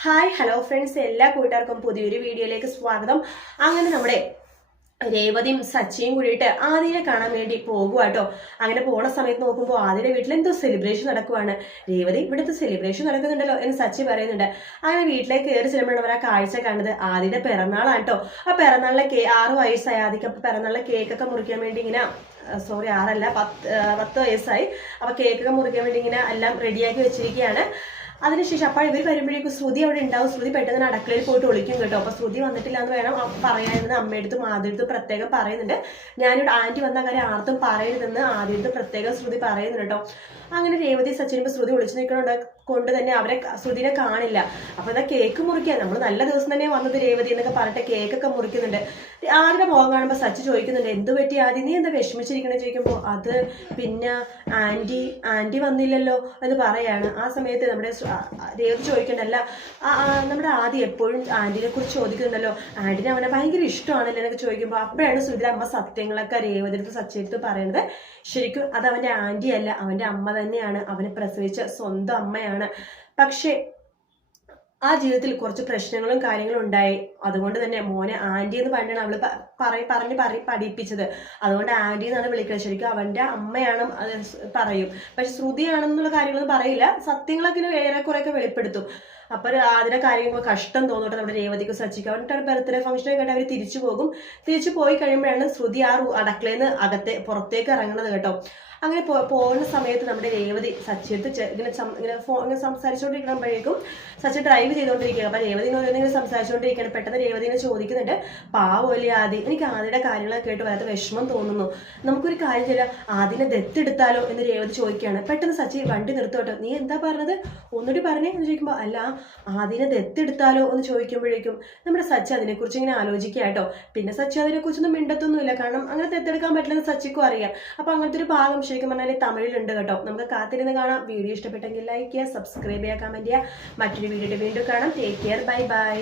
Hi hello friends എല്ലാ കൂട്ടുകാർക്കും പുതിയൊരു വീഡിയോയിലേക്ക് സ്വാഗതം. അങ്ങനെ നമ്മുടെ രേവതിയും സച്ചിയും കൂടിയിട്ട് ആദിനെ കാണാൻ വേണ്ടി പോകുക കേട്ടോ അങ്ങനെ പോണ സമയത്ത് നോക്കുമ്പോൾ ആദിയുടെ വീട്ടിൽ എന്തോ സെലിബ്രേഷൻ നടക്കുവാണ്. രേവതി ഇവിടുത്തെ സെലിബ്രേഷൻ നടക്കുന്നുണ്ടല്ലോ എന്ന് സച്ചി പറയുന്നുണ്ട്. അങ്ങനെ വീട്ടിലേക്ക് കയറി ചെല്ലുമ്പോഴാണ് അവർ ആ കാഴ്ച കണ്ടത് ആദിയുടെ പിറന്നാളാണ് കേട്ടോ ആ പിറന്നാളിലെ കേ ആറ് വയസ്സായി. ആദിക്ക് അപ്പൊ പിറന്നാളിലെ കേക്കൊക്കെ മുറിക്കാൻ വേണ്ടി ഇങ്ങനെ സോറി ആറല്ല പത്ത് പത്ത് വയസ്സായി. അപ്പൊ കേക്കൊക്കെ മുറിക്കാൻ വേണ്ടി ഇങ്ങനെ എല്ലാം റെഡിയാക്കി വെച്ചിരിക്കുകയാണ്. അതിനുശേഷം അപ്പോൾ ഇവർ വരുമ്പോഴേക്കും ശ്രുതി അവിടെ ഉണ്ടാവും. ശ്രുതി പെട്ടെന്ന് അടുക്കളയിൽ പോയിട്ട് ഒളിക്കും കേട്ടോ. അപ്പോൾ ശ്രുതി വന്നിട്ടില്ല എന്ന് വേണം പറയാനെന്ന് അമ്മയടുത്തും ആദ്യടുത്തും പ്രത്യേകം പറയുന്നുണ്ട്. ഞാനിവിടെ ആന്റി വന്ന കാര്യം ആർത്തും പറയരുതെന്ന് ആദ്യടുത്ത് പ്രത്യേകം ശ്രുതി പറയുന്നുണ്ട് കേട്ടോ. അങ്ങനെ രേവതി സച്ചിനിപ്പോൾ ശ്രുതി ഒളിച്ചു നിൽക്കുന്നുണ്ട് കൊണ്ട് തന്നെ അവരെ ശ്രുതിനെ കാണില്ല. അപ്പോൾ എന്താ കേക്ക് മുറിക്കുക നമ്മൾ നല്ല ദിവസം തന്നെ വന്നത് രേവതി എന്നൊക്കെ പറഞ്ഞിട്ട് കേക്കൊക്കെ മുറിക്കുന്നുണ്ട്. ആരുടെ മുഖം കാണുമ്പോൾ സച്ചി ചോദിക്കുന്നുണ്ട് എന്ത് പറ്റി ആദ്യം? നീ എന്താ വിഷമിച്ചിരിക്കണേ? ചോദിക്കുമ്പോൾ അത് പിന്നെ ആന്റി ആന്റി വന്നില്ലല്ലോ എന്ന് പറയാണ്. ആ സമയത്ത് നമ്മുടെ രേവതി ചോദിക്കണ്ടല്ല. നമ്മുടെ ആദ്യം എപ്പോഴും ആന്റിനെ കുറിച്ച് ചോദിക്കുന്നുണ്ടല്ലോ. ആന്റിനെ അവനെ ഭയങ്കര ഇഷ്ടമാണല്ലോ എന്നൊക്കെ ചോദിക്കുമ്പോൾ അപ്പോഴാണ് സുധിര അമ്മ സത്യങ്ങളൊക്കെ രേവതി അടുത്ത് പറയുന്നത് ശരിക്കും അത് അവന്റെ ആന്റി അല്ല അവന്റെ അമ്മ തന്നെയാണ് അവനെ പ്രസവിച്ച സ്വന്തം അമ്മയാണ്. പക്ഷേ ആ ജീവിതത്തിൽ കുറച്ച് പ്രശ്നങ്ങളും കാര്യങ്ങളും ഉണ്ടായി. അതുകൊണ്ട് തന്നെ മോനെ ആന്റി എന്ന് പറഞ്ഞാണ് അവൾ പ- പറ- പറഞ്ഞ് പറ പഠിപ്പിച്ചത്. അതുകൊണ്ട് ആന്റി എന്നാണ് വിളിക്കുന്നത്. ശരിക്കും അവന്റെ അമ്മയാണ് പറയും. പക്ഷെ ശ്രുതിയാണെന്നുള്ള കാര്യങ്ങളൊന്നും പറയില്ല. സത്യങ്ങളൊക്കെ ഏറെക്കുറെയൊക്കെ വെളിപ്പെടുത്തും. അപ്പൊ അതിന്റെ കാര്യങ്ങൾ കഷ്ടം തോന്നട്ടെ നമ്മുടെ രേവതിക്ക് സച്ചിക്ക്. അവരുടെ ബർത്ത്ഡേ ഫംഗ്ഷൻ ഒക്കെ അവർ തിരിച്ചു പോകും. തിരിച്ചു പോയി കഴിയുമ്പോഴാണ് ശ്രുതി ആ അടക്കളയിൽ നിന്ന് അകത്തെ പുറത്തേക്ക് ഇറങ്ങുന്നത് കേട്ടോ. അങ്ങനെ പോകുന്ന സമയത്ത് നമ്മുടെ രേവതി സച്ചിയെടുത്ത് ചെ- ഇങ്ങനെ ഇങ്ങനെ ഫോ ഇങ്ങനെ സംസാരിച്ചുകൊണ്ടിരിക്കുമ്പോഴേക്കും സച്ചി ഡ്രൈവ് ചെയ്തുകൊണ്ടിരിക്കുക അപ്പൊ രേവതി ഇങ്ങനെ സംസാരിച്ചുകൊണ്ടിരിക്കുകയാണ് പെട്ടെന്ന് രേവതിനെ ചോദിക്കുന്നുണ്ട് പാവോലി ആദി? എനിക്ക് ആദിയുടെ കാര്യങ്ങളൊക്കെ കേട്ട് വല്ലാത്ത വിഷമം തോന്നുന്നു. നമുക്കൊരു കാര്യം ചെയ്യാം ആദിനെ ദത്തെടുത്താലോ എന്ന് രേവതി ചോദിക്കുകയാണ്. പെട്ടെന്ന് സച്ചി വണ്ടി നിർത്തോട്ടോ നീ എന്താ പറഞ്ഞത്? ഒന്നുകൂടി പറഞ്ഞേ എന്ന് ചോദിക്കുമ്പോൾ അല്ല ആദിനെ ദത്തെടുത്താലോ എന്ന് ചോദിക്കുമ്പോഴേക്കും നമ്മുടെ സച്ചി അതിനെക്കുറിച്ച് ഇങ്ങനെ ആലോചിക്കുക കേട്ടോ. പിന്നെ സച്ചി അതിനെക്കുറിച്ചൊന്നും മിണ്ടത്തൊന്നുമില്ല. കാരണം അങ്ങനെ ദത്തെടുക്കാൻ പറ്റില്ലെന്ന് സച്ചിക്കും അറിയാം. അപ്പോൾ അങ്ങനത്തെ ഒരു ഭാഗം ശരിക്കും പറഞ്ഞാൽ തമിഴിലുണ്ട് കേട്ടോ. നമുക്ക് കാത്തിരുന്ന് കാണാം. വീഡിയോ ഇഷ്ടപ്പെട്ടെങ്കിൽ ലൈക്ക് ചെയ്യുക സബ്സ്ക്രൈബ് ചെയ്യുക കമന്റ് ചെയ്യുക. മറ്റൊരു വീഡിയോ വീണ്ടും കാണാം. Take care bye bye